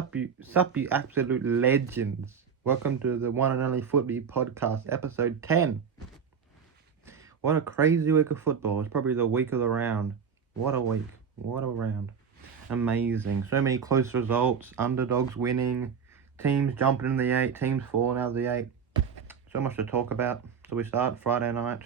Sup, you absolute legends. Welcome to the one and only Footy Podcast, episode 10. What a crazy week of football. It's probably the week of the round. What a week. What a round. Amazing. So many close results, underdogs winning, teams jumping in the 8, teams falling out of the 8. So much to talk about. So we start Friday night.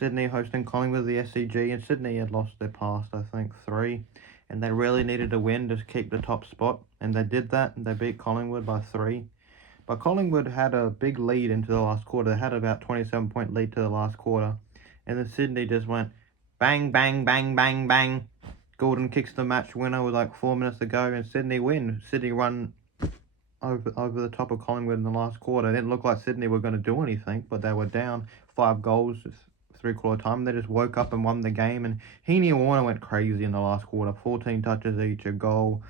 Sydney hosting Collingwood, the SCG, and Sydney had lost their past, I think, 3. And they really needed a win to keep the top spot. And they did that. They beat Collingwood by 3. But Collingwood had a big lead into the last quarter. They had about 27-point lead to the last quarter. And then Sydney just went bang, bang, bang, bang, bang. Gordon kicks the match winner with like 4 minutes to go, and Sydney win. Sydney run over the top of Collingwood in the last quarter. It didn't look like Sydney were going to do anything, but they were down 5 goals, 3/4 time. They just woke up and won the game. And Heaney and Warner went crazy in the last quarter. 14 touches each, a goal,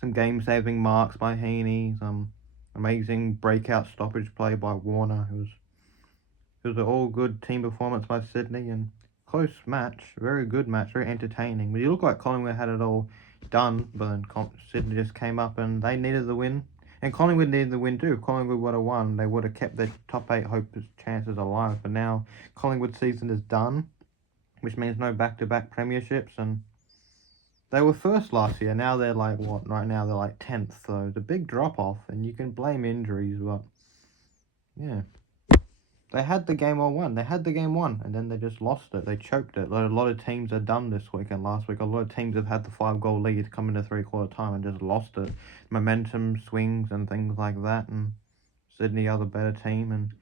some game-saving marks by Heaney, some amazing breakout stoppage play by Warner. It was an all good team performance by Sydney, and close match, very good match, very entertaining. But you look like Collingwood had it all done, but then Sydney just came up and they needed the win. And Collingwood needed the win too. If Collingwood would have won, they would have kept their top 8 chances alive. But now Collingwood's season is done, which means no back-to-back premierships. And they were first last year. Now they're like, what? Right now they're like 10th. So it's a big drop-off, and you can blame injuries, but yeah. They had the game all won. They had the game won, and then they just lost it. They choked it. A lot of teams are done this week and last week. A lot of teams have had the 5-goal lead come into 3/4 time and just lost it. Momentum swings and things like that, and Sydney are the better team.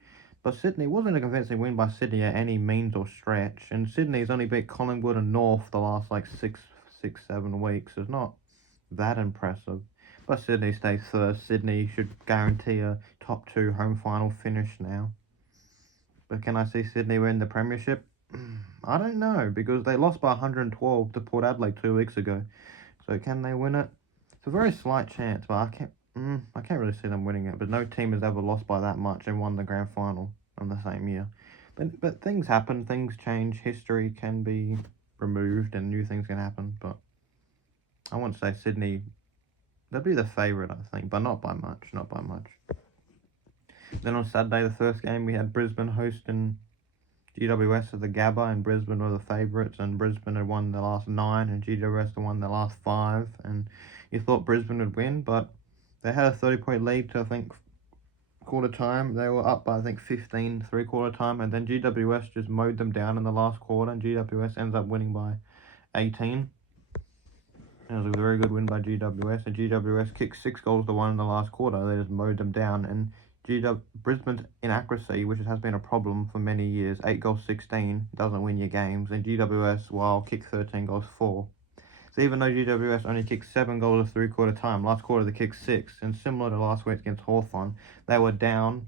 But Sydney wasn't a convincing win by Sydney at any means or stretch. And Sydney's only beat Collingwood and North the last like 7 weeks. It's not that impressive. But Sydney stays first. Sydney should guarantee a top 2 home final finish now. But can I see Sydney win the premiership? I don't know, because they lost by 112 to Port Adelaide 2 weeks ago. So can they win it? It's a very slight chance, but I can't really see them winning it. But no team has ever lost by that much and won the grand final in the same year. But things happen, things change, history can be removed and new things can happen. But I want to say Sydney, they'll be the favourite, I think, but not by much, not by much. Then on Saturday, the first game, we had Brisbane hosting GWS at the Gabba, and Brisbane were the favourites, and Brisbane had won the last 9, and GWS had won the last 5, and you thought Brisbane would win, but they had a 30-point lead to, I think, quarter time. They were up by, I think, 15 3/4 time, and then GWS just mowed them down in the last quarter, and GWS ends up winning by 18. It was a very good win by GWS, and GWS kicked 6 goals to 1 in the last quarter. They just mowed them down, and Brisbane's inaccuracy, which has been a problem for many years, 8 goals 16, doesn't win your games, and GWS, while kicked 13 goals 4. So even though GWS only kicked 7 goals at 3/4 time, last quarter they kicked 6, and similar to last week against Hawthorn, they were down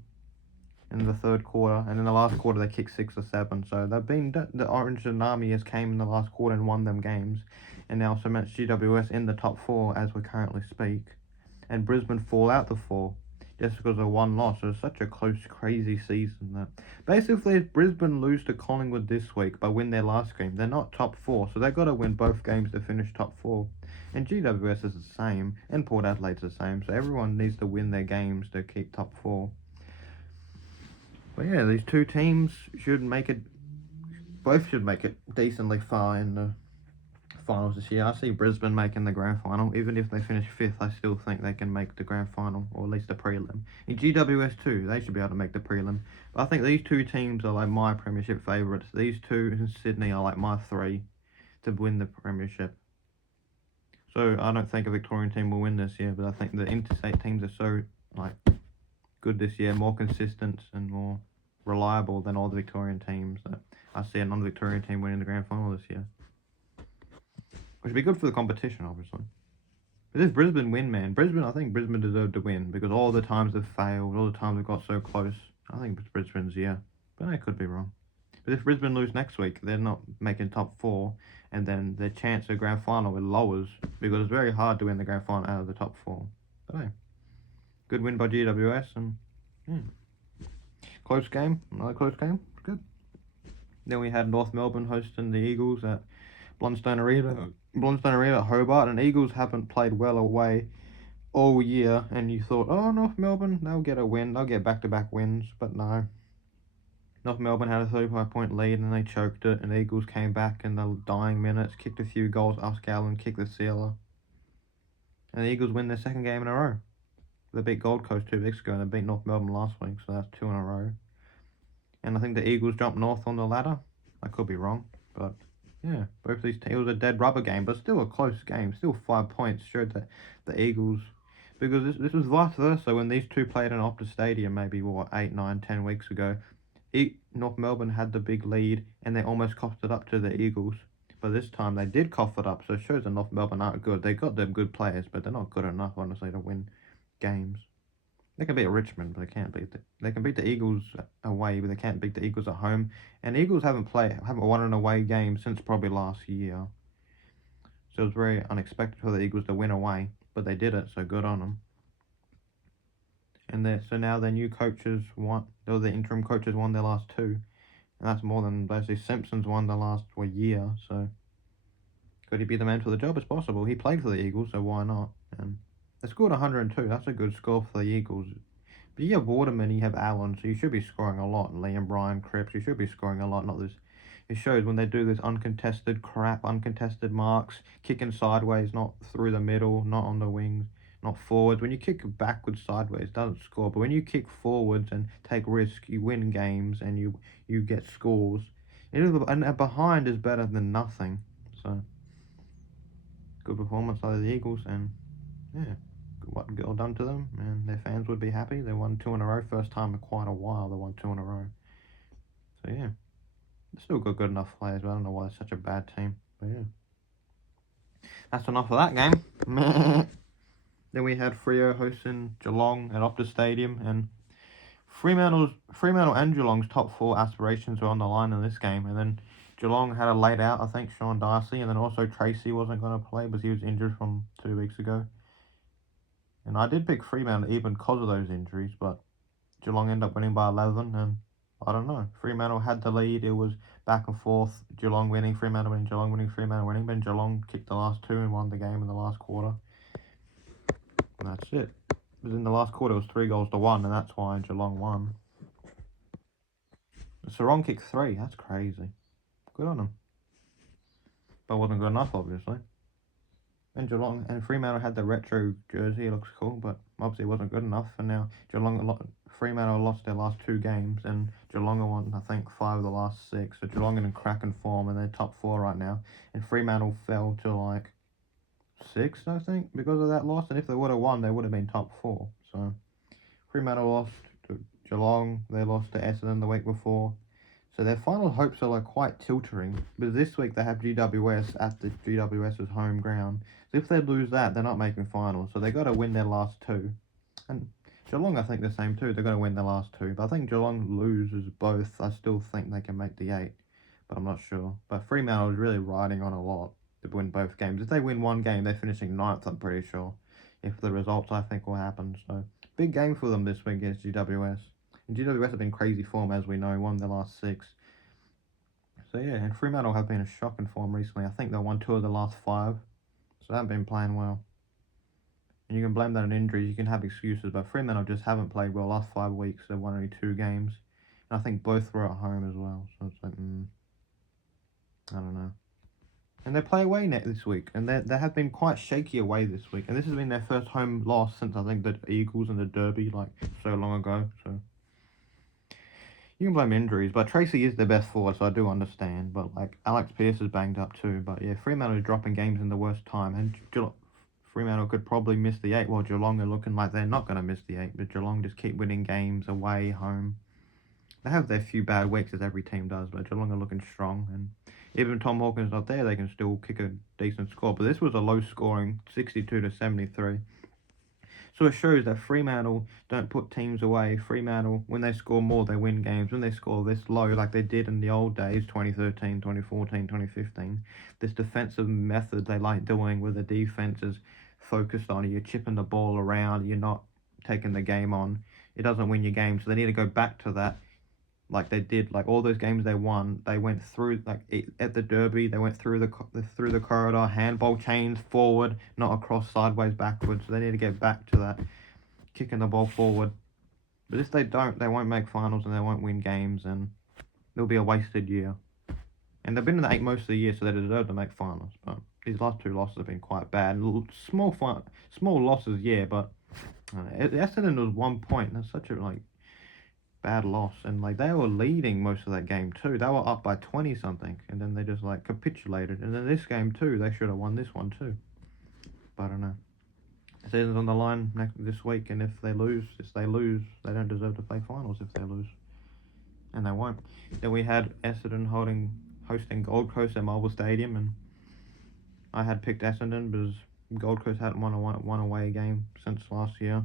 in the third quarter, and in the last quarter they kicked 6 or 7. So the Orange Tsunami has came in the last quarter and won them games, and now cements GWS in the top 4 as we currently speak, and Brisbane fall out the 4 just because of one loss. It was such a close, crazy season that basically if Brisbane lose to Collingwood this week but win their last game, they're not top 4, so they've got to win both games to finish top 4. And GWS is the same, and Port Adelaide's the same, so everyone needs to win their games to keep top 4. But yeah, these two teams both should make it decently far in the finals this year. I see Brisbane making the grand final. Even if they finish 5th, I still think they can make the grand final, or at least the prelim. In GWS too, they should be able to make the prelim. But I think these two teams are like my premiership favourites. These two in Sydney are like my 3 to win the premiership. So I don't think a Victorian team will win this year, but I think the interstate teams are so like good this year, more consistent and more reliable than all the Victorian teams, that I see a non-Victorian team winning the grand final this year. Which would be good for the competition, obviously. But if Brisbane win, man, I think Brisbane deserved to win, because all the times they've failed, all the times they've got so close, I think it's Brisbane's year. But I could be wrong. But if Brisbane lose next week, they're not making top 4, and then their chance of grand final it lowers, because it's very hard to win the grand final out of the top 4. But hey, good win by GWS, and close game, another close game, good. Then we had North Melbourne hosting the Eagles at Blundstone Arena at Hobart, and Eagles haven't played well away all year, and you thought, oh, North Melbourne, they'll get a win, they'll get back-to-back wins, but no. North Melbourne had a 35-point lead, and they choked it, and the Eagles came back in the dying minutes, kicked a few goals, Ascalon kicked the sealer, and the Eagles win their second game in a row. They beat Gold Coast 2 weeks ago, and they beat North Melbourne last week, so that's 2 in a row. And I think the Eagles jumped north on the ladder. I could be wrong, but yeah, both these teams, it was a dead rubber game, but still a close game. Still 5 points showed that the Eagles, because this was vice versa when these two played in Optus Stadium maybe 8, 9, 10 weeks ago. North Melbourne had the big lead and they almost coughed it up to the Eagles, but this time they did cough it up. So it shows that North Melbourne aren't good. They got them good players, but they're not good enough honestly to win games. They can beat Richmond, but they can beat the Eagles away, but they can't beat the Eagles at home. And Eagles haven't won an away game since probably last year. So it was very unexpected for the Eagles to win away, but they did it, so good on them. And so now their new coaches won, though the interim coaches won their last two. And that's more than basically Simpson's won the last year, so could he be the man for the job? It's possible. He played for the Eagles, so why not? And they scored 102. That's a good score for the Eagles. But you have Waterman, you have Allen, so you should be scoring a lot. And Liam Bryan, Cripps, you should be scoring a lot. Not this. It shows when they do this uncontested crap, uncontested marks, kicking sideways, not through the middle, not on the wings, not forwards. When you kick backwards, sideways, it doesn't score. But when you kick forwards and take risk, you win games and you get scores. And behind is better than nothing. So good performance by the Eagles, and yeah. What girl done to them, and their fans would be happy. They won 2 in a row, first time in quite a while they won 2 in a row. So yeah, they still got good enough players, but I don't know why they're such a bad team. But yeah, that's enough of that game. Then we had Freo hosting Geelong at Optus Stadium, and Fremantle and Geelong's top 4 aspirations were on the line in this game, and then Geelong had a laid out, I think, Sean Darcy, and then also Tracy wasn't going to play because he was injured from 2 weeks ago. And I did pick Fremantle even because of those injuries, but Geelong ended up winning by 11, and I don't know. Fremantle had the lead. It was back and forth. Geelong winning, Fremantle winning, Geelong winning, Fremantle winning. But Geelong kicked the last 2 and won the game in the last quarter. And that's it. Because in the last quarter, it was 3-1, and that's why Geelong won. Sarong kicked 3. That's crazy. Good on him. But wasn't good enough, obviously. And Geelong and Fremantle had the retro jersey. It looks cool, but obviously it wasn't good enough. And now Fremantle lost their last 2 games, and Geelong won, I think, 5 of the last 6. So Geelong in cracking form, and they're top 4 right now. And Fremantle fell to like 6th, I think, because of that loss. And if they would have won, they would have been top 4. So Fremantle lost to Geelong. They lost to Essendon the week before. So their final hopes are like quite tilting. But this week they have GWS at the GWS's home ground. So if they lose that, they're not making finals. So they got to win their last 2. And Geelong, I think the same too. They're going to win their last 2. But I think Geelong loses both. I still think they can make the 8. But I'm not sure. But Fremantle is really riding on a lot to win both games. If they win one game, they're finishing 9th, I'm pretty sure. If the results, I think, will happen. So big game for them this week against GWS. And GWS have been crazy form, as we know, won their last 6. So yeah, and Fremantle have been a shocking form recently. I think they won 2 of the last 5. So they haven't been playing well. And you can blame that on injuries, you can have excuses, but Fremantle just haven't played well. Last 5 weeks, they've won only 2 games. And I think both were at home as well. So it's like, I don't know. And they play away this week, and they have been quite shaky away this week. And this has been their first home loss since, I think, the Eagles and the Derby, like, so long ago. So you can blame injuries, but Tracy is their best forward, so I do understand. But like Alex Pearce is banged up too. But yeah, Fremantle is dropping games in the worst time, and Fremantle could probably miss the 8. While Geelong are looking like they're not going to miss the 8, but Geelong just keep winning games away, home. They have their few bad weeks, as every team does, but Geelong are looking strong, and even if Tom Hawkins not there, they can still kick a decent score. But this was a low scoring, 62-73. So it shows that Fremantle don't put teams away. Fremantle, when they score more, they win games. When they score this low, like they did in the old days, 2013, 2014, 2015, this defensive method they like doing where the defense is focused on, you're chipping the ball around, you're not taking the game on, it doesn't win your game. So they need to go back to that. like they did. Like all those games they won, they went through like at the Derby. They went through the corridor, handball chains forward, not across, sideways, backwards. They need to get back to that, kicking the ball forward. But if they don't, they won't make finals and they won't win games, and it'll be a wasted year. And they've been in the 8 most of the year, so they deserve to make finals. But these last 2 losses have been quite bad. Small losses, yeah, but Essendon was 1 point. That's such a bad loss, and like they were leading most of that game too. They were up by 20 something, and then they just like capitulated. And then this game too, they should have won this one too. But I don't know. The season's on the line this week, and if they lose, they don't deserve to play finals if they lose, and they won't. Then we had Essendon hosting Gold Coast at Marvel Stadium, and I had picked Essendon because Gold Coast hadn't won a away game since last year.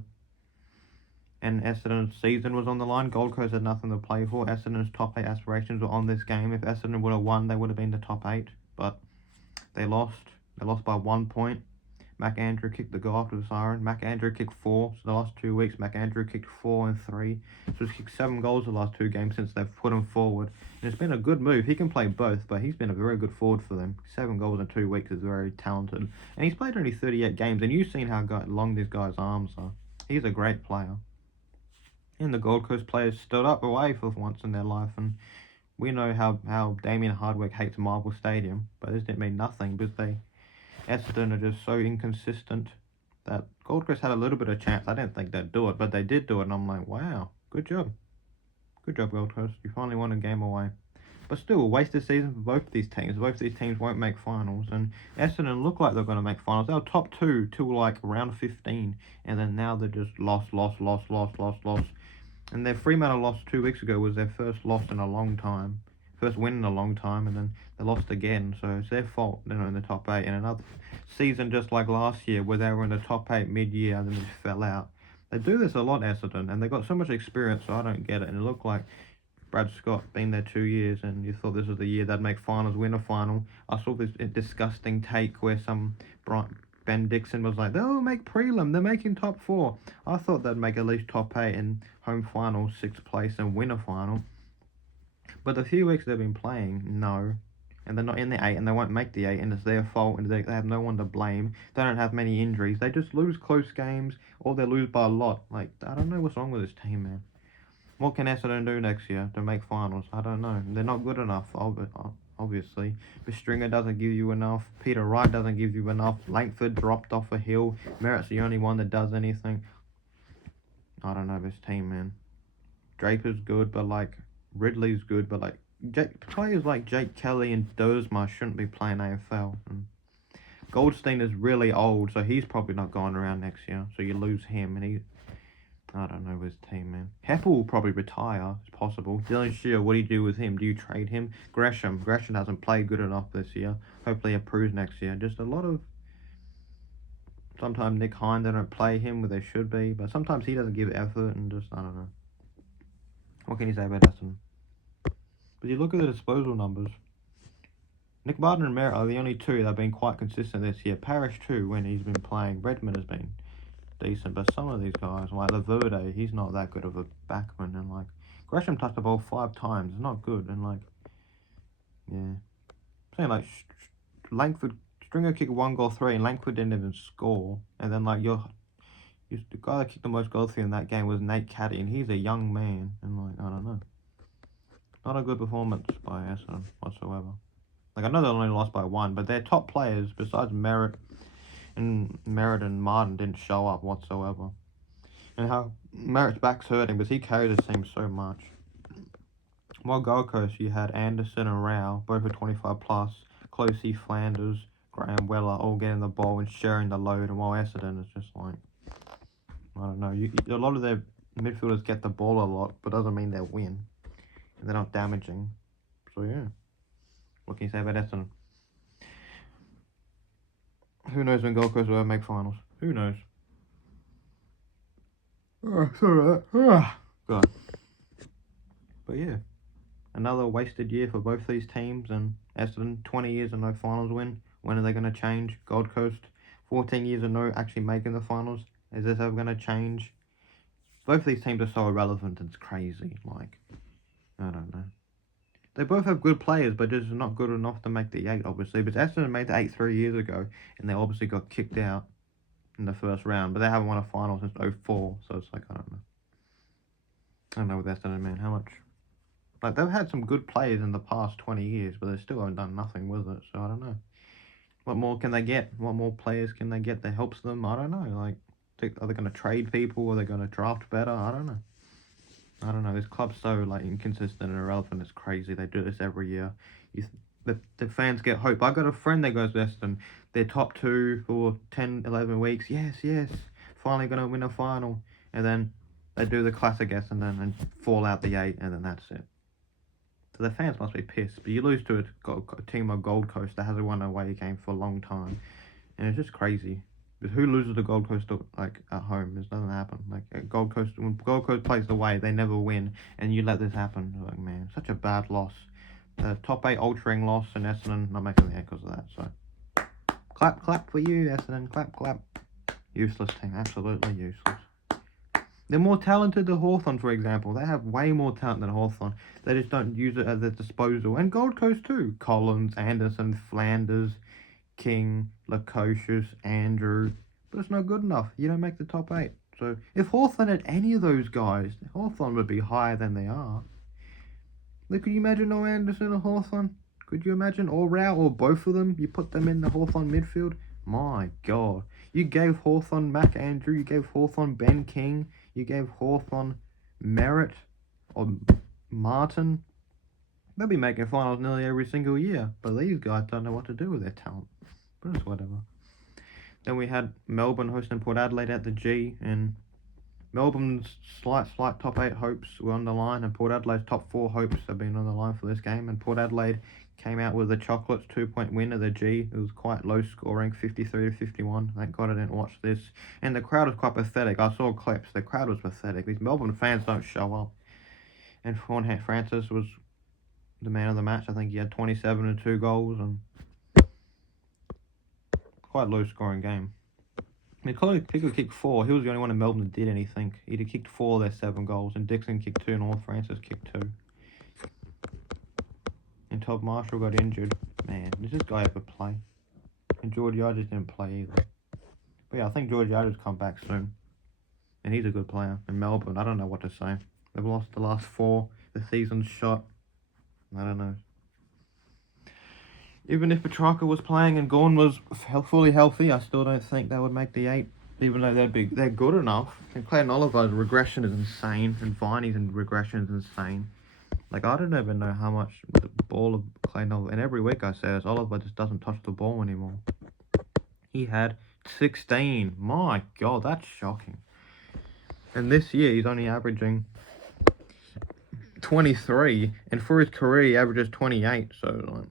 And Essendon's season was on the line. Gold Coast had nothing to play for. Essendon's top 8 aspirations were on this game. If Essendon would have won, they would have been the top 8. But they lost. They lost by 1 point. McAndrew kicked the goal after the siren. McAndrew kicked 4. So the last 2 weeks, McAndrew kicked 4 and 3. So he's kicked 7 goals the last 2 games since they've put him forward. And it's been a good move. He can play both, but he's been a very good forward for them. 7 goals in 2 weeks is very talented. And he's played only 38 games. And you've seen how long this guy's arms are. He's a great player. And the Gold Coast players stood up away for once in their life, and we know how Damien Hardwick hates Marvel Stadium, but this didn't mean nothing because Essendon are just so inconsistent that Gold Coast had a little bit of chance. I didn't think they'd do it, but they did do it, and I'm like, wow, good job. Good job, Gold Coast. You finally won a game away. But still, a wasted season for both these teams. Both these teams won't make finals, and Essendon look like they're going to make finals. They were top 2 till like round 15, and then now they're just lost. And their Fremantle loss 2 weeks ago was their first loss in a long time. First win in a long time, and then they lost again. So it's their fault they're not in the top 8. And another season just like last year where they were in the top 8 mid-year and then they fell out. They do this a lot, Essendon, and they got so much experience, so I don't get it. And it looked like Brad Scott been there 2 years, and you thought this was the year they'd make finals, win a final. I saw this disgusting take where Ben Dixon was like, they'll make prelim, they're making top 4. I thought they'd make at least top 8 in home final, 6th place, and win a final. But the few weeks they've been playing, no. And they're not in the 8, and they won't make the 8, and it's their fault, and they have no one to blame. They don't have many injuries. They just lose close games, or they lose by a lot. Like, I don't know what's wrong with this team, man. What can Essendon do next year to make finals? I don't know. They're not good enough, obviously. Stringer doesn't give you enough. Peter Wright doesn't give you enough. Langford dropped off a hill. Merritt's the only one that does anything. I don't know this team, man. Draper's good, but like Ridley's good, but like players like Jake Kelly and Dersma shouldn't be playing AFL. And Goldstein is really old, so he's probably not going around next year. So you lose him, and I don't know his team, man. Heppel will probably retire. It's possible. Dylan Shear, what do you do with him? Do you trade him? Gresham hasn't played good enough this year. Hopefully he improves next year. Just a lot of... Sometimes Nick Hine, they don't play him where they should be. But sometimes he doesn't give effort and just, I don't know. What can you say about Essendon? But you look at the disposal numbers. Nick Martin and Merritt are the only 2 that have been quite consistent this year. Parrish too, when he's been playing. Redmond has been decent, but some of these guys, like Laverde, he's not that good of a backman, and like Gresham touched the ball 5 times. It's not good, and like, yeah, I'm saying like Langford, Stringer kicked 1 goal 3, and Langford didn't even score. And then like the guy that kicked the most goals for you in that game was Nate Caddy, and he's a young man, and like I don't know, not a good performance by Essendon whatsoever. Like I know they only lost by 1, but their top players besides Merritt and Martin didn't show up whatsoever. And how Merritt's back's hurting because he carries the team so much. While Gold Coast, you had Anderson and Rao, both at 25 plus, Closey, Flanders, Graham Weller, all getting the ball and sharing the load. And while Essendon is just like, I don't know, a lot of their midfielders get the ball a lot, but doesn't mean they'll win. And they're not damaging. So yeah, what can you say about Essendon? Who knows when Gold Coast will ever make finals? Who knows? Sorry about that. God. But yeah, another wasted year for both these teams. And Essendon, 20 years and no finals win. When are they going to change? Gold Coast, 14 years and no actually making the finals. Is this ever going to change? Both these teams are so irrelevant, it's crazy. Like, I don't know. They both have good players, but just not good enough to make the 8, obviously. But Essendon made the 8 3 years ago, and they obviously got kicked out in the first round. But they haven't won a final since '04, so it's like, I don't know. I don't know with Essendon, man. How much? Like, they've had some good players in the past 20 years, but they still haven't done nothing with it, so I don't know. What more can they get? What more players can they get that helps them? I don't know. Like, are they going to trade people? Are they going to draft better? I don't know. I don't know. This club's so like inconsistent and irrelevant. It's crazy. They do this every year. The fans get hope. I got a friend that goes to Western. They're top 2 for 10, 11 weeks. Yes, yes. Finally going to win a final. And then they do the classic Essendon and fall out the 8, and then that's it. So the fans must be pissed. But you lose to a team like Gold Coast that hasn't won a away game for a long time. And it's just crazy. Because who loses to Gold Coast like at home? This doesn't happen. Like at Gold Coast, when Gold Coast plays away, they never win, and you let this happen. Like, man, such a bad loss. The top 8 altering loss, and Essendon not making the 8 because of that. So clap for you, Essendon. Clap. Useless team, absolutely useless. They're more talented than Hawthorn, for example. They have way more talent than Hawthorn. They just don't use it at their disposal. And Gold Coast too. Collins, Anderson, Flanders, King, Lukosius, Andrew, but it's not good enough. You don't make the top 8. So if Hawthorn had any of those guys, Hawthorn would be higher than they are. Like, could you imagine no Anderson or Hawthorn? Could you imagine or Rao or both of them? You put them in the Hawthorn midfield? My God. You gave Hawthorn Mac Andrew, you gave Hawthorn Ben King, you gave Hawthorn Merritt or Martin. They'll be making finals nearly every single year, but these guys don't know what to do with their talent. But it's whatever. Then we had Melbourne hosting Port Adelaide at the G, and Melbourne's slight top 8 hopes were on the line, and Port Adelaide's top 4 hopes have been on the line for this game. And Port Adelaide came out with a Chocolates 2-point win at the G. It was quite low scoring, 53-51. Thank God I didn't watch this. And the crowd was quite pathetic. I saw clips. The crowd was pathetic. These Melbourne fans don't show up. And Juan Francis was the man of the match. I think he had 27 and 2 goals, and quite low scoring game. Pickard kicked 4. He was the only one in Melbourne that did anything. He'd kicked 4 of their 7 goals, and Dixon kicked 2, and North Francis kicked 2. And Todd Marshall got injured. Man, does this guy ever play? And Georgiades didn't play either. But yeah, I think Georgiades come back soon. And he's a good player. In Melbourne, I don't know what to say. They've lost the last 4. The season's shot. I don't know. Even if Petrarca was playing and Gawn was fully healthy, I still don't think they would make the 8. Even though they're good enough. And Clayton Oliver's regression is insane, and Viney's regression is insane. Like, I don't even know how much the ball of Clayton Oliver. And every week I say this, Oliver just doesn't touch the ball anymore. He had 16. My God, that's shocking. And this year he's only averaging 23, and for his career he averages 28. So like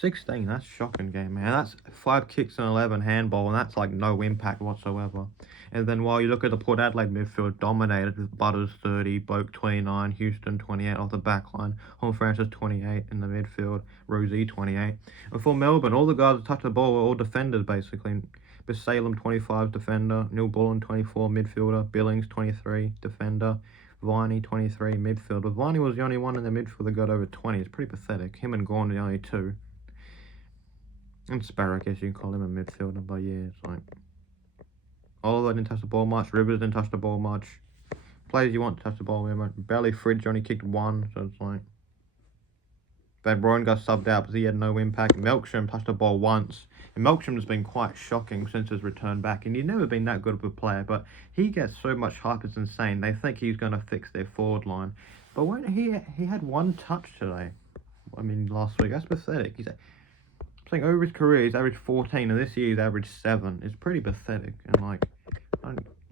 16, that's shocking game, man. That's 5 kicks and 11 handball, and that's like no impact whatsoever. And then while you look at the Port Adelaide midfield, dominated with Butters 30, Boak 29, Houston 28 off the back line, Hon Francis 28 in the midfield, Rosie 28. And for Melbourne, all the guys that touched the ball were all defenders basically. But Salem 25 defender, Neil Bullen 24 midfielder, Billings 23 defender, Viney 23 midfielder. Viney was the only one in the midfield that got over 20. It's pretty pathetic. Him and Gawn are the only 2. And Sparrow, I guess you can call him a midfielder, but yeah, it's like Oliver didn't touch the ball much, Rivers didn't touch the ball much. Players you want to touch the ball with, Barely Fridge only kicked 1, so it's like Van Broen got subbed out because he had no impact. Melksham touched the ball once. And Melksham has been quite shocking since his return back, and he's never been that good of a player, but he gets so much hype, it's insane. They think he's going to fix their forward line. But when he had 1 touch today, last week, that's pathetic. I think over his career he's averaged 14, and this year he's averaged 7. It's pretty pathetic. And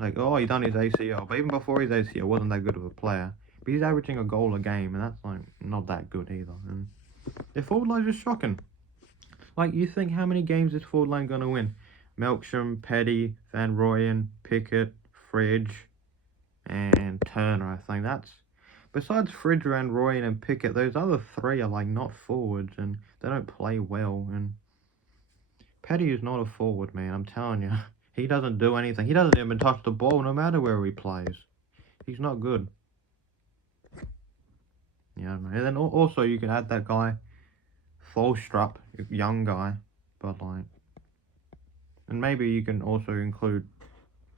he done his ACL, but even before his ACL wasn't that good of a player. But he's averaging a goal a game, and that's like not that good either. And their forward line is shocking. Like, you think how many games is forward line gonna win? Melksham, Petty, Van Rooyen, Pickett, Fridge, and Turner. I think that's. Besides Fridge, Van Rooyen, and Pickett, those other 3 are like not forwards, and they don't play well. And Petty is not a forward, man. I'm telling you, he doesn't do anything. He doesn't even touch the ball, no matter where he plays. He's not good. Yeah, I don't know. And then also you can add that guy, Folstrup, young guy, but like, and maybe you can also include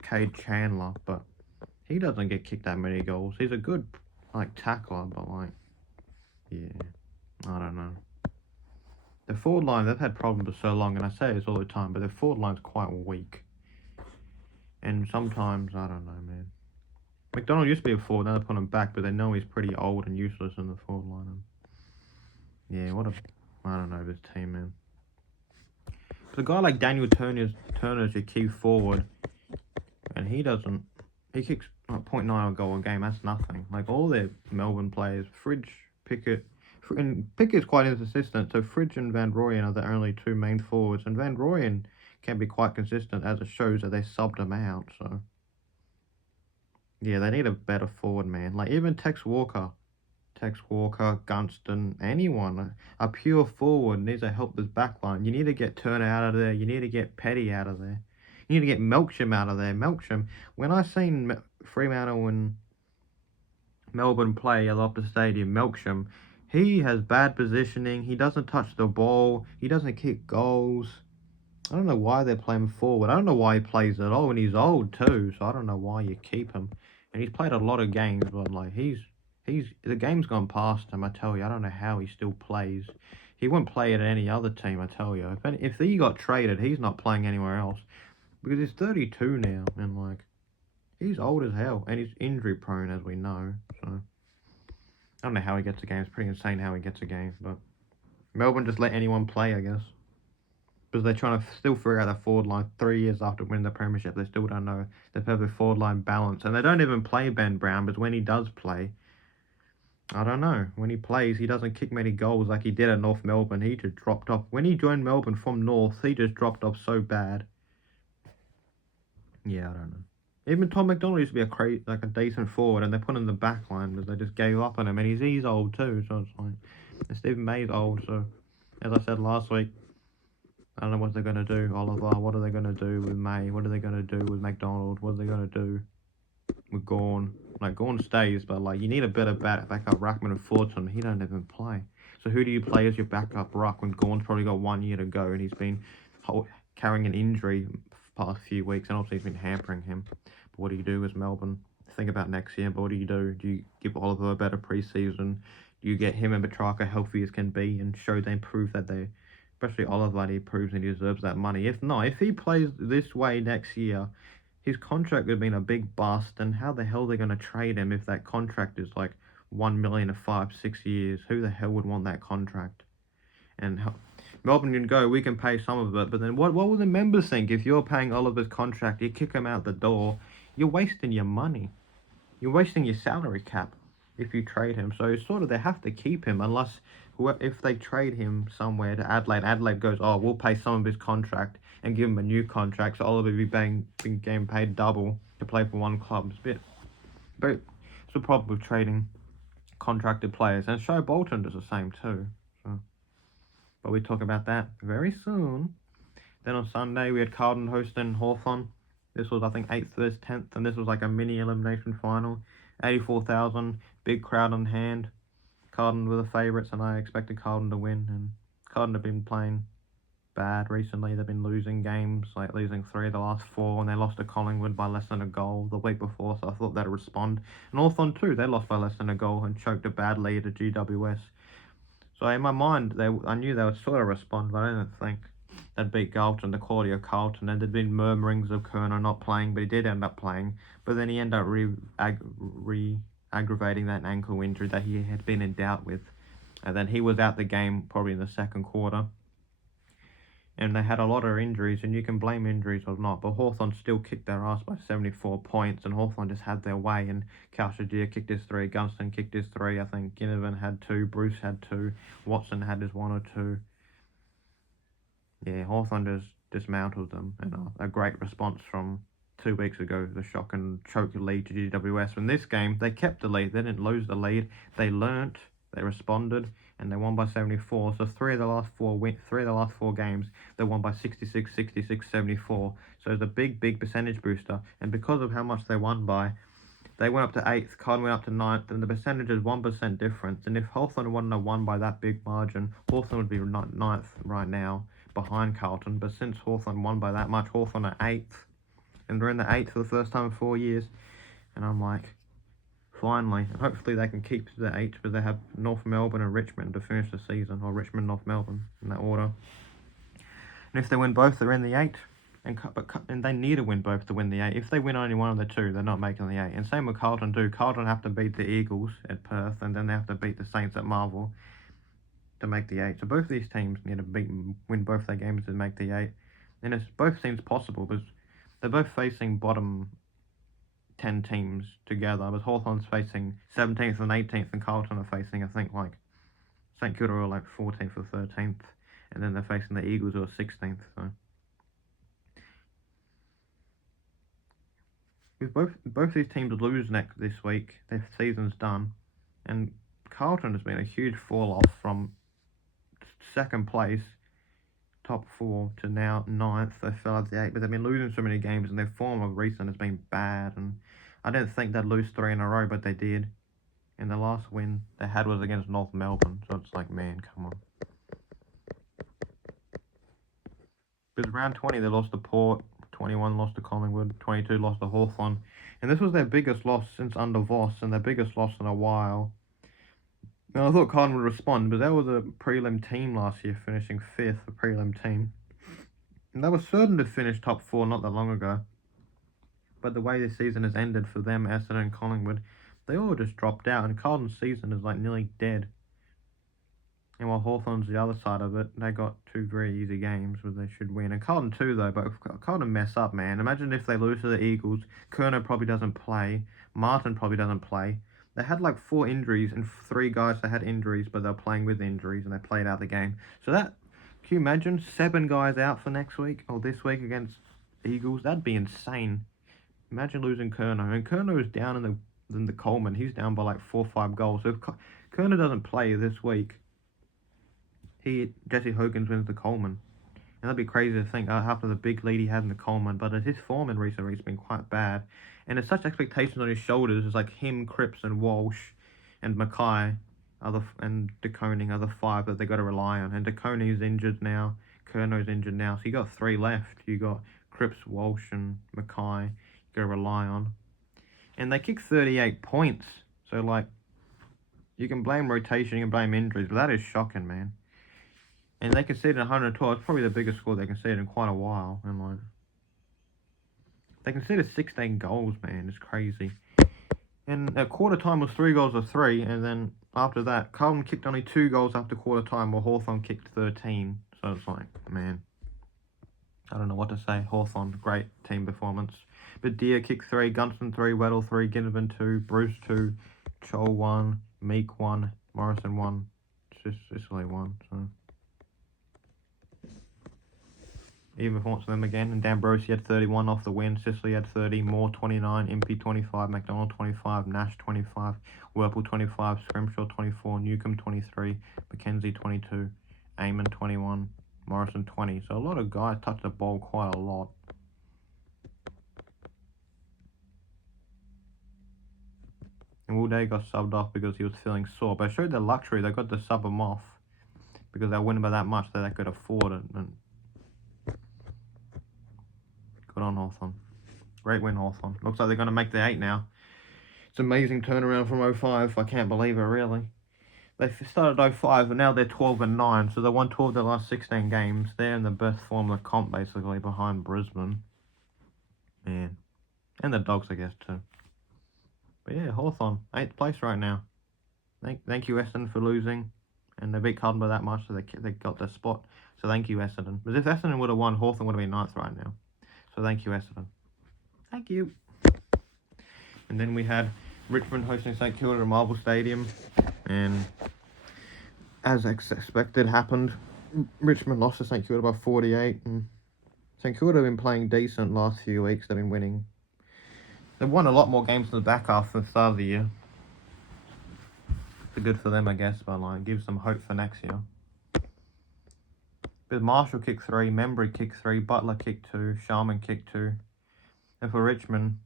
Cade Chandler, but he doesn't get kicked that many goals. He's a good like tackler, but like, yeah, I don't know. The forward line, they've had problems for so long, and I say this all the time, but their forward line's quite weak. And sometimes, I don't know, man. McDonald used to be a forward, now they put him back, but they know he's pretty old and useless in the forward line. And yeah, I don't know, this team, man. But a guy like Daniel Turner's your key forward, and he kicks like 0.9 goal a game, that's nothing. Like all their Melbourne players, Fridge, Pickett, and Pickett's quite inconsistent, so Fridge and Van Rooyen are the only two main forwards, and Van Rooyen can be quite consistent as it shows that they subbed him out, so yeah, they need a better forward, man. Like even Tex Walker, Gunston, anyone, a pure forward needs to help this backline. You need to get Turner out of there. You need to get Petty out of there. You need to get Melksham out of there. Melksham, when I seen Fremantle and Melbourne play at Optus Stadium, Melksham, he has bad positioning. He doesn't touch the ball. He doesn't kick goals. I don't know why they're playing forward. I don't know why he plays at all, and he's old too, so I don't know why you keep him. And he's played a lot of games, but like the game's gone past him. I tell you, I don't know how he still plays. He wouldn't play at any other team. I tell you, if he got traded, he's not playing anywhere else because he's 32 now, and like he's old as hell, and he's injury prone as we know. So I don't know how he gets a game. It's pretty insane how he gets a game, but Melbourne just let anyone play, I guess. Because they're trying to still figure out their forward line 3 years after winning the premiership. They still don't know the perfect forward line balance. And they don't even play Ben Brown, because when he does play, I don't know. When he plays, he doesn't kick many goals like he did at North Melbourne. He just dropped off. When he joined Melbourne from North, he just dropped off so bad. Yeah, I don't know. Even Tom McDonald used to be a decent forward, and they put him in the back line because they just gave up on him. And he's old too, so it's like... And Stephen May's old, so... As I said last week, I don't know what they're going to do, Oliver. What are they going to do with May? What are they going to do with McDonald? What are they going to do with Gawn? Like, Gawn stays, but, like, you need a better backup ruckman and Fulton. He don't even play. So who do you play as your backup ruck when Gawn's probably got 1 year to go and he's been carrying an injury the past few weeks, and obviously it's been hampering him. But what do you do as Melbourne? Think about next year, but what do you do? Do you give Oliver a better preseason? Do you get him and Petrarca healthy as can be and show them prove that they... Especially Oliver, he proves he deserves that money. If not, if he plays this way next year, his contract would have been a big bust. And how the hell are they going to trade him if that contract is like 1 million for 5-6 years? Who the hell would want that contract? And Melbourne can go, we can pay some of it, but then what will the members think if you're paying Oliver's contract? You kick him out the door, you're wasting your money. You're wasting your salary cap if you trade him. So sort of they have to keep him unless if they trade him somewhere to Adelaide goes, oh, we'll pay some of his contract and give him a new contract, so Oliver will be getting paid double to play for one club. But it's a problem with trading contracted players, and Show Bolton does the same too. So, but we talk about that very soon. Then on Sunday we had Carlton hosting Hawthorn. This was I think 8th versus 10th, and this was like a mini elimination final. 84,000, big crowd on hand. Carlton were the favourites, and I expected Carlton to win. And Carlton have been playing bad recently. They've been losing games, like losing 3 of the last 4, and they lost to Collingwood by less than a goal the week before, so I thought they'd respond. And Hawthorn too, they lost by less than a goal and choked a bad lead at GWS. So in my mind, I knew they would sort of respond, but I didn't think they'd beat Carlton, the quality of Carlton. And there'd been murmurings of Kerner not playing, but he did end up playing. But then he ended up aggravating that ankle injury that he had been in doubt with. And then he was out the game probably in the second quarter. And they had a lot of injuries, and you can blame injuries or not, but Hawthorn still kicked their ass by 74 points, and Hawthorn just had their way, and Kalshajir kicked his 3, Gunston kicked his 3, I think Ginnivan had 2, Bruce had 2, Watson had his 1 or 2. Yeah, Hawthorn just dismantled them, and a great response from 2 weeks ago, the shock and choke lead to GWS. In this game, they kept the lead. They didn't lose the lead. They learnt, they responded, and they won by 74. So 3 of the last 4 games, they won by 66, 66, 74. So it's a big percentage booster. And because of how much they won by, They went up to 8th, Carlton went up to 9th, and the percentage is 1% difference. And if Hawthorn wouldn't have won by that big margin, Hawthorn would be 9th right now, behind Carlton. But since Hawthorn won by that much, Hawthorn are 8th. And they're in the 8th for the first time in 4 years. And I'm like, finally. And hopefully they can keep the 8th, but they have North Melbourne and Richmond to finish the season. Or Richmond, North Melbourne, in that order. And if they win both, they're in the 8. And they need to win both to win the 8. If they win only one of the two, they're not making the 8. And same with Carlton too. Carlton have to beat the Eagles at Perth, and then they have to beat the Saints at Marvel to make the 8. So both these teams need to win both their games to make the 8. And it's both seems possible because they're both facing bottom 10 teams together. But Hawthorn's facing 17th and 18th, and Carlton are facing, I think, like St Kilda are like 14th or 13th, and then they're facing the Eagles who are 16th. So. If both these teams lose this week, their season's done. And Carlton has been a huge fall off from second place, top 4, to now 9th. They fell out the 8, but they've been losing so many games, and their form of recent has been bad. And I didn't think they'd lose 3 in a row, but they did. And the last win they had was against North Melbourne, so it's like, man, come on. Because round 20 they lost to Port, 21 lost to Collingwood, 22 lost to Hawthorn. And this was their biggest loss since under Voss, and their biggest loss in a while. Now, I thought Carlton would respond, but that was a prelim team last year, finishing 5th, a prelim team. And they were certain to finish top 4 not that long ago. But the way this season has ended for them, Essendon and Collingwood, they all just dropped out, and Carlton's season is like nearly dead. And while Hawthorn's the other side of it, they got 2 very easy games where they should win. And Carlton too, though, but Carlton mess up, man. Imagine if they lose to the Eagles, Kerner probably doesn't play, Martin probably doesn't play. They had like 4 injuries, and 3 guys that had injuries, but they're playing with injuries, and they played out the game. So that, can you imagine 7 guys out for next week, or this week against Eagles? That'd be insane. Imagine losing Kerner. And Kerner is down in the Coleman. He's down by like 4 or 5 goals. So if Kerner doesn't play this week, Jesse Hogan wins the Coleman. And that'd be crazy to think after the big lead he had in the Coleman. But his form in recent weeks has been quite bad. And there's such expectations on his shoulders. It's like him, Cripps, and Walsh, and Mackay, and De Koning are the 5 that they got to rely on. And De Koning's injured now. Kerno's injured now. So you got 3 left. You got Cripps, Walsh, and Mackay you got to rely on. And they kicked 38 points. So, like, you can blame rotation, you can blame injuries. But that is shocking, man. And they conceded 112. It's probably the biggest score they conceded in quite a while. And like, they conceded 16 goals, man. It's crazy. And at quarter time was 3 goals to 3. And then after that, Carlton kicked only 2 goals after quarter time, while Hawthorn kicked 13. So it's like, man, I don't know what to say. Hawthorn, great team performance. But Deer kicked 3, Gunston 3, Weddle 3, Ginnivan 2, Bruce 2, Chol 1, Meek 1, Morrison 1, Sicily 1. So. Even performance for them again, and D'Ambrosi had 31 off the win, Sicily had 30, Moore 29, Impey 25, McDonald 25, Nash 25, Werple 25, Scrimshaw 24, Newcomb 23, Mackenzie 22, Eamon 21, Morrison 20. So a lot of guys touched the ball quite a lot. And Will Day got subbed off because he was feeling sore, but it showed their luxury. They got to sub him off because they were winning by that much that they could afford it. And good on Hawthorn. Great win, Hawthorn. Looks like they're going to make the 8 now. It's an amazing turnaround from 05. I can't believe it, really. They started 05, and now they're 12 and 9. So they won 12 of their last 16 games. They're in the best form of the comp, basically, behind Brisbane. Man. And the Dogs, I guess, too. But yeah, Hawthorn, 8th place right now. Thank you, Essendon, for losing. And they beat Carlton by that much, so they got their spot. So thank you, Essendon. But if Essendon would have won, Hawthorn would have been 9th right now. So thank you, Essendon. Thank you. And then we had Richmond hosting St Kilda at Marvel Stadium. And as expected happened, Richmond lost to St Kilda by 48. And St Kilda have been playing decent last few weeks. They've been winning. They've won a lot more games in the back half than the start of the year. It's good for them, I guess, but like gives them hope for next year. But Marshall kicked 3, Membry kicked 3, Butler kicked 2, Sharman kicked 2. And for Richmond,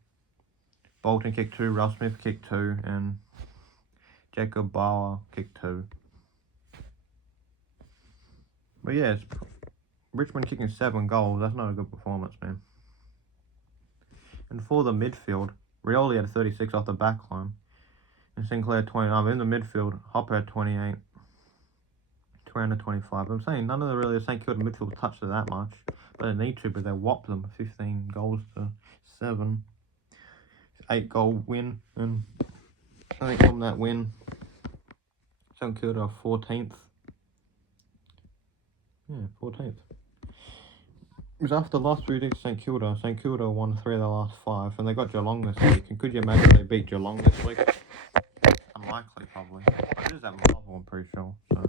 Bolton kicked 2, Russ Smith kicked 2, and Jacob Bauer kicked 2. But yeah, it's Richmond kicking 7 goals. That's not a good performance, man. And for the midfield, Rioli had 36 off the back line. And Sinclair 29. In the midfield, Hopper had 28. Turner 25. I'm saying none of the really St Kilda midfield touched it that much. But they need to, but they whopped them 15 goals to 7. 8-goal win. And I think from that win, St Kilda are 14th. Yeah, 14th. It was after the last 3 weeks, St Kilda. St Kilda won 3 of the last 5, and they got Geelong this week. And could you imagine they beat Geelong this week? Unlikely, probably. But it is at Marvel, I'm pretty sure. So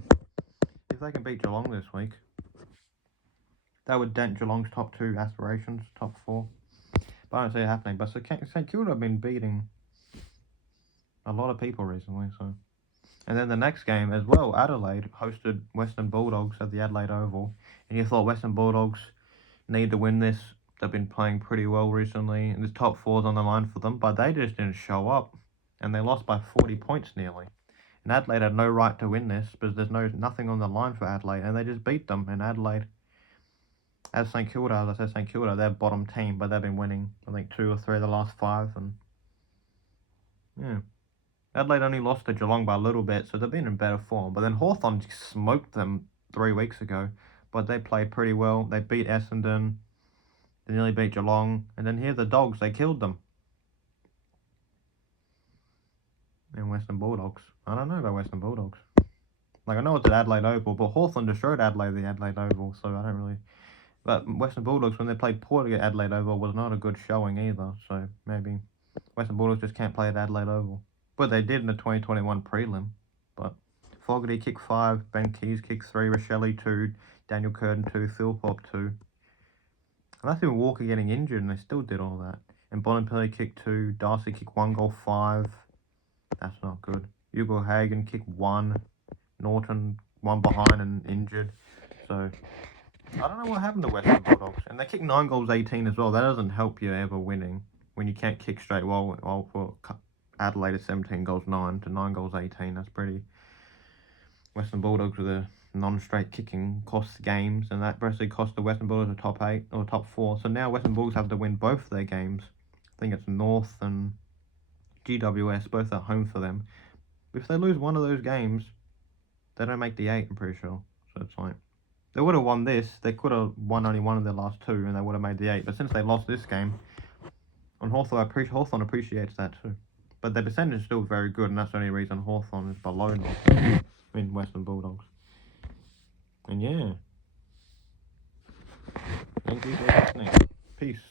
if they can beat Geelong this week, that would dent Geelong's top 2 aspirations, top 4. But I don't see it happening. But St Kilda have been beating a lot of people recently. So, and then the next game as well, Adelaide hosted Western Bulldogs at the Adelaide Oval, and you thought Western Bulldogs need to win this. They've been playing pretty well recently, and the top 4's on the line for them, but they just didn't show up, and they lost by 40 points nearly. And Adelaide had no right to win this because there's nothing on the line for Adelaide, and they just beat them. And Adelaide, as St Kilda, as I said, St Kilda, they're bottom team, but they've been winning, I think, 2 or 3 of the last 5, and yeah. Adelaide only lost to Geelong by a little bit, so they've been in better form. But then Hawthorn smoked them 3 weeks ago, but they played pretty well. They beat Essendon, they nearly beat Geelong, and then here the Dogs, they killed them. And Western Bulldogs. I don't know about Western Bulldogs. Like, I know it's at Adelaide Oval, but Hawthorn destroyed Adelaide, the Adelaide Oval, so I don't really... But Western Bulldogs, when they played Port at Adelaide Oval, was not a good showing either, so maybe Western Bulldogs just can't play at Adelaide Oval. But they did in the 2021 prelim. But Fogarty kicked 5, Ben Keys kicked 3, Rochelle 2, Daniel Curtin 2, Philpop 2. And that's even Walker getting injured, and they still did all that. And Bonapelli kicked 2, Darcy kicked 1 goal, 5. That's not good. Hugo Hagen kicked 1, Norton 1 behind and injured. So I don't know what happened to Western Bulldogs. And they kicked 9 goals, 18 as well. That doesn't help you ever winning when you can't kick straight. Well for Adelaide is 17 goals 9 to 9 goals 18. That's pretty. Western Bulldogs with a non-straight kicking costs games, and that basically cost the Western Bulldogs a top 8 or top 4. So now Western Bulldogs have to win both their games. I think it's North and GWS, both at home for them. If they lose one of those games, they don't make the 8, I'm pretty sure. So it's like, they would have won this, they could have won only one of their last 2, and they would have made the 8. But since they lost this game, on Hawthorn appreciates that too. But their percentage is still very good, and that's the only reason Hawthorn is below them in Western Bulldogs. And yeah. Thank you for listening. Peace.